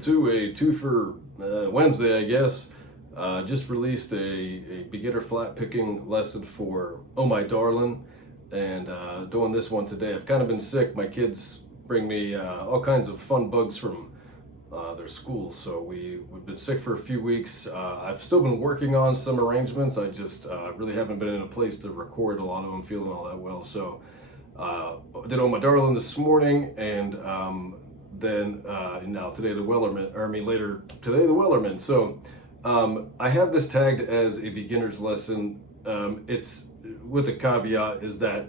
to a two for Wednesday, I guess. Just released a beginner flat picking lesson for Oh My Darling, and doing this one today. I've kind of been sick. My kids bring me all kinds of fun bugs from their schools, so we've been sick for a few weeks. I've still been working on some arrangements. I just really haven't been in a place to record a lot of them feeling all that well. So did Oh My Darling this morning, and then now today the Wellerman, or I mean later today the Wellerman. So I have this tagged as a beginner's lesson. It's with a caveat is that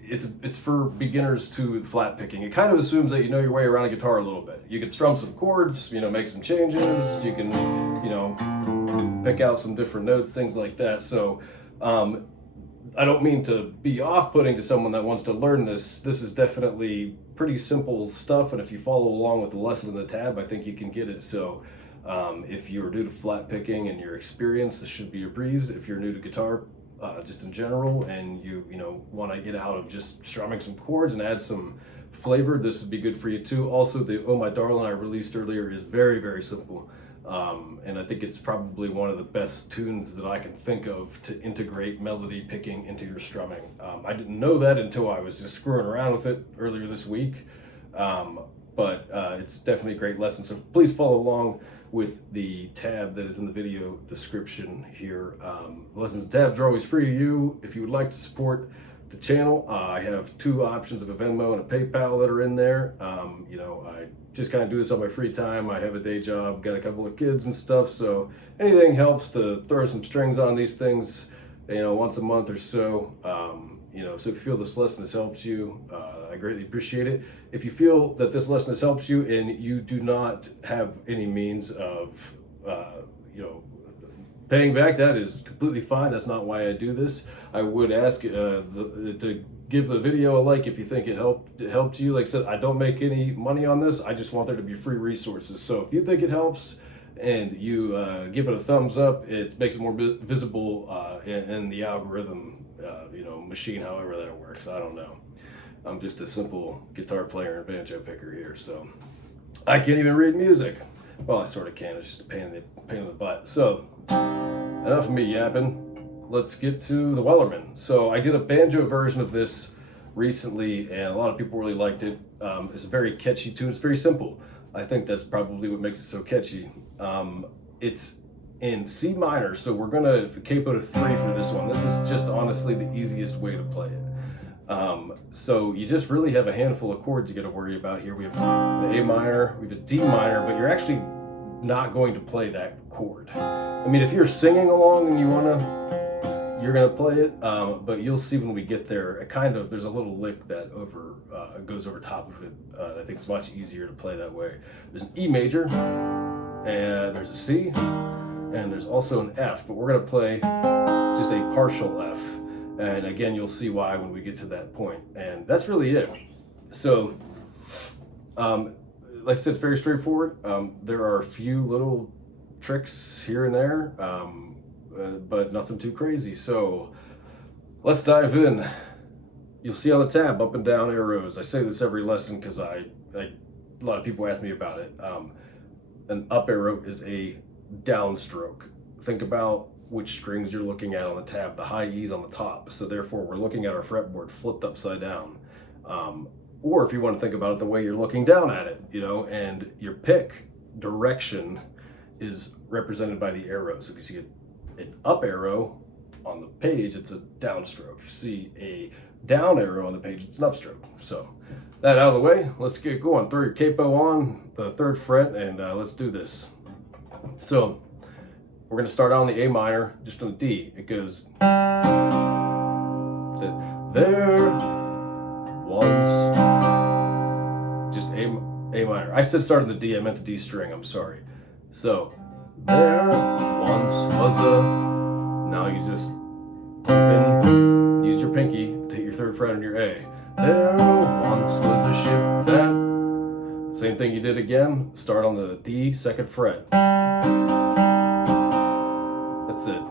it's for beginners to flat picking. It kind of assumes that you know your way around a guitar a little bit. You can strum some chords, make some changes. You can, pick out some different notes, things like that. So I don't mean to be off-putting to someone that wants to learn this. This is definitely pretty simple stuff, and if you follow along with the lesson in the tab, I think you can get it. So if you're new to flat picking and you're experienced, this should be a breeze. If you're new to guitar, just in general, and you want to get out of just strumming some chords and add some flavor, this would be good for you too. Also, the Oh My Darling I released earlier is very, very simple. And I think it's probably one of the best tunes that I can think of to integrate melody picking into your strumming. I didn't know that until I was just screwing around with it earlier this week. But it's definitely a great lesson. So please follow along with the tab that is in the video description here. The lessons tabs are always free to you. If you would like to support the channel, I have two options of a Venmo and a PayPal that are in there. I just kind of do this on my free time. I have a day job, got a couple of kids and stuff, so anything helps to throw some strings on these things, once a month or so. So if you feel this lesson has helped you, I greatly appreciate it. If you feel that this lesson has helped you and you do not have any means of, paying back, that is completely fine. That's not why I do this. I would ask to give the video a like if you think it helped you. Like I said, I don't make any money on this. I just want there to be free resources. So if you think it helps and you give it a thumbs up, it makes it more visible in the algorithm, machine, however that works. I don't know. I'm just a simple guitar player and banjo picker here, so I can't even read music. Well, I sort of can. It's just a pain in the butt. So enough of me yapping. Let's get to the Wellerman. So I did a banjo version of this recently, and a lot of people really liked it. It's a very catchy tune. It's very simple. I think that's probably what makes it so catchy. It's in C minor, so we're gonna capo to 3 for this one. This is just honestly the easiest way to play it. So you just really have a handful of chords you got to worry about here. We have the A minor, we have a D minor, but you're actually not going to play that chord. I mean, if you're singing along and you're gonna play it, but you'll see when we get there, there's a little lick that goes over top of it. I think it's much easier to play that way. There's an E major, and there's a C, and there's also an F, but we're gonna play just a partial F. And again, you'll see why when we get to that point. And that's really it. So, like I said, it's very straightforward. There are a few little tricks here and there, but nothing too crazy. So let's dive in. You'll see on the tab up and down arrows. I say this every lesson because a lot of people ask me about it. An up arrow is a downstroke. Think about which strings you're looking at on the tab. The high E's on the top, so therefore we're looking at our fretboard flipped upside down. Or if you want to think about it the way you're looking down at it, and your pick direction is represented by the arrows. If you see an up arrow on the page, it's a downstroke. If you see a down arrow on the page, it's an upstroke. So that out of the way, let's get going. Throw your capo on the 3rd fret, and let's do this. So we're going to start out on the A minor, just on the D. It goes, that's it. There once, just A minor. I said start on the D, I meant the D string, I'm sorry. So, there once was a, now you just use your pinky to hit your 3rd fret on your A. There once was a ship that, same thing you did again, start on the D, 2nd fret. That's it.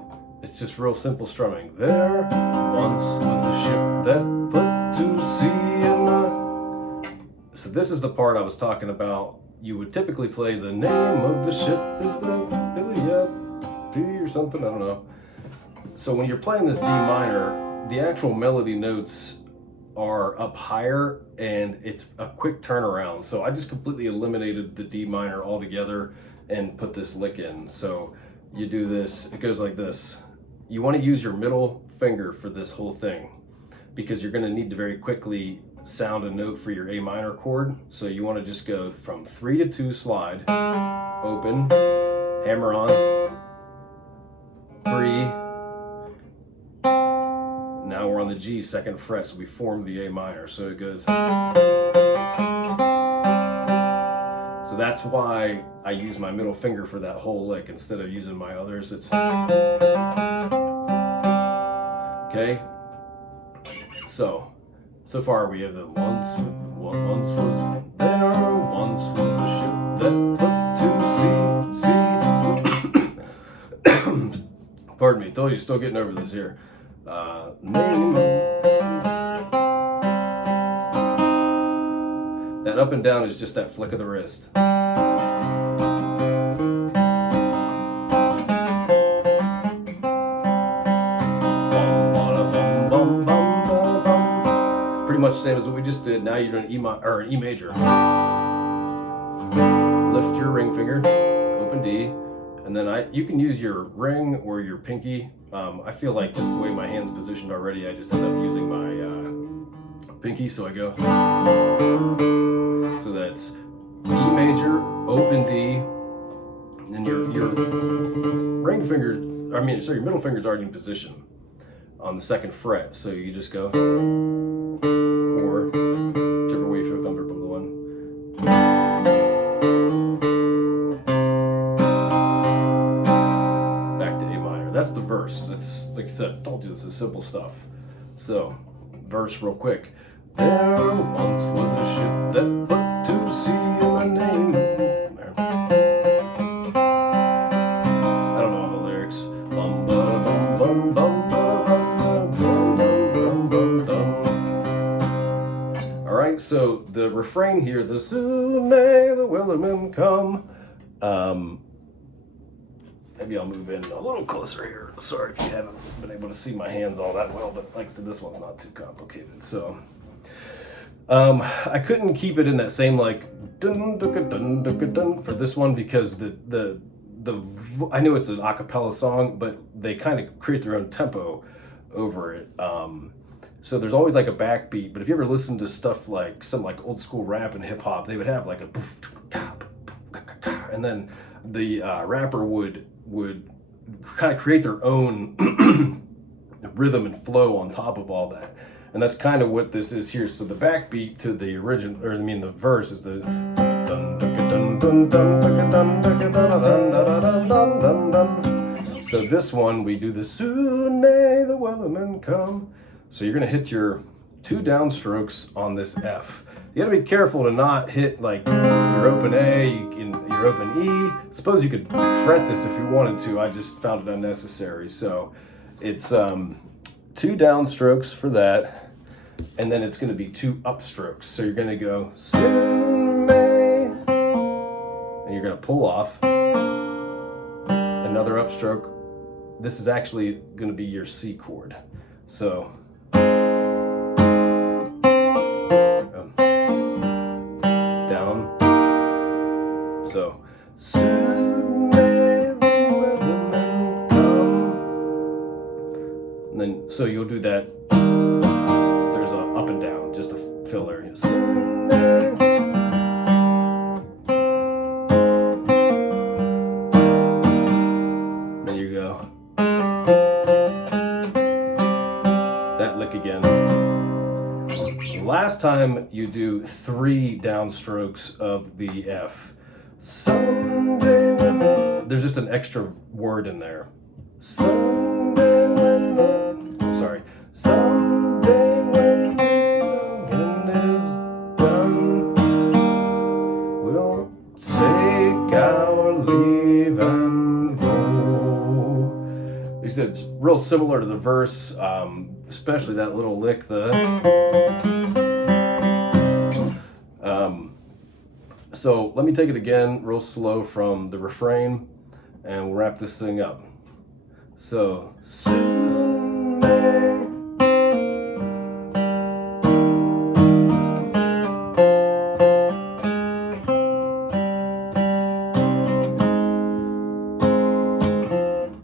It's just real simple strumming. There once was a ship that put to sea in the... So this is the part I was talking about you would typically play the name of the ship is the Iliad P or something, I don't know. So when you're playing this D minor, the actual melody notes are up higher and it's a quick turnaround. So I just completely eliminated the D minor altogether and put this lick in. So you do this, it goes like this. You want to use your middle finger for this whole thing because you're going to need to very quickly sound a note for your A minor chord. So you want to just go from 3 to 2 slide, open, hammer on, 3. Now we're on the G 2nd fret, so we form the A minor. So it goes. So that's why I use my middle finger for that whole lick instead of using my others. It's okay. So far we have the once was there, once was the ship that put to sea. Pardon me, told you, still getting over this here. Name. That up and down is just that flick of the wrist. Pretty much the same as what we just did. Now you're doing an E major. Lift your ring finger, open D, and then you can use your ring or your pinky. I feel like just the way my hand's positioned already, I just end up using my pinky, so I go. So that's E major, open D, and your ring finger, your middle finger's already in position on the 2nd fret, so you just go, or whichever way you feel comfortable going. That's the verse. That's, like I said, I told you this is simple stuff. So, verse real quick. There once was a ship that put to sea in the name. I don't know all the lyrics. Bum ba bum bum bum bum bum. All right. So the refrain here: the soon may the Wellerman come. Maybe I'll move in a little closer here. Sorry if you haven't been able to see my hands all that well, but like I said, this one's not too complicated. So I couldn't keep it in that same like dun dun dun dun dun for this one because the I know it's an a cappella song, but they kind of create their own tempo over it. So there's always like a backbeat. But if you ever listen to stuff like some like old school rap and hip hop, they would have like a and then the rapper would kind of create their own rhythm and flow on top of all that. And that's kind of what this is here. So the backbeat to the original, or I mean the verse is the so this one we do the soon may the Wellerman come. So you're gonna hit your 2 downstrokes on this F. You gotta be careful to not hit like your open A, your open E. Suppose you could fret this if you wanted to. I just found it unnecessary. So it's 2 downstrokes for that, and then it's gonna be 2 upstrokes. So you're gonna go soon may, and you're gonna pull off another upstroke. This is actually gonna be your C chord. So so, soon may the Wellerman come. And then, so you'll do that. There's a up and down, just a filler. Soon may. There you go. That lick again. Last time you do 3 downstrokes of the F. Someday when there's just an extra word in there. Someday when someday when the longing is done, we'll take our leave and go. He said it's real similar to the verse, especially that little lick, So let me take it again real slow from the refrain, and we'll wrap this thing up. So, soon may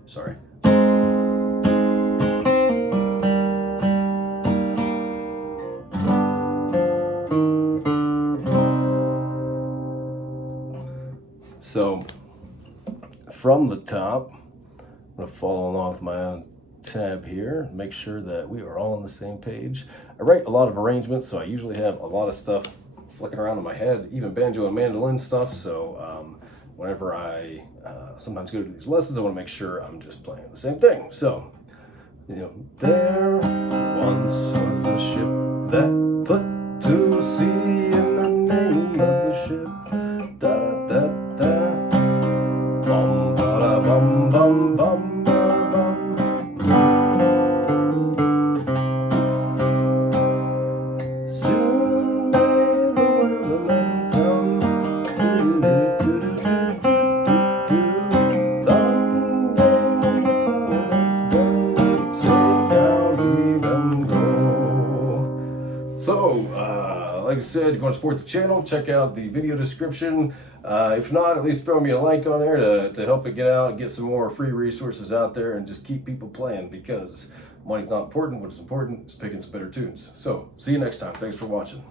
sorry. So from the top, I'm going to follow along with my own tab here, make sure that we are all on the same page. I write a lot of arrangements, so I usually have a lot of stuff flicking around in my head, even banjo and mandolin stuff. So whenever I sometimes go to these lessons, I want to make sure I'm just playing the same thing. So, there once was a ship that put to sea, and the name of the ship, da da da da, bum ba da bum bum bum ba bum. Soon may the Wellerman come. Someday when the time is done, we'll take our leave and go. So, like I said, you want to support the channel, check out the video description. If not, at least throw me a like on there to help it get out and get some more free resources out there and just keep people playing, because money's not important. What is important is picking some better tunes. So, see you next time. Thanks for watching.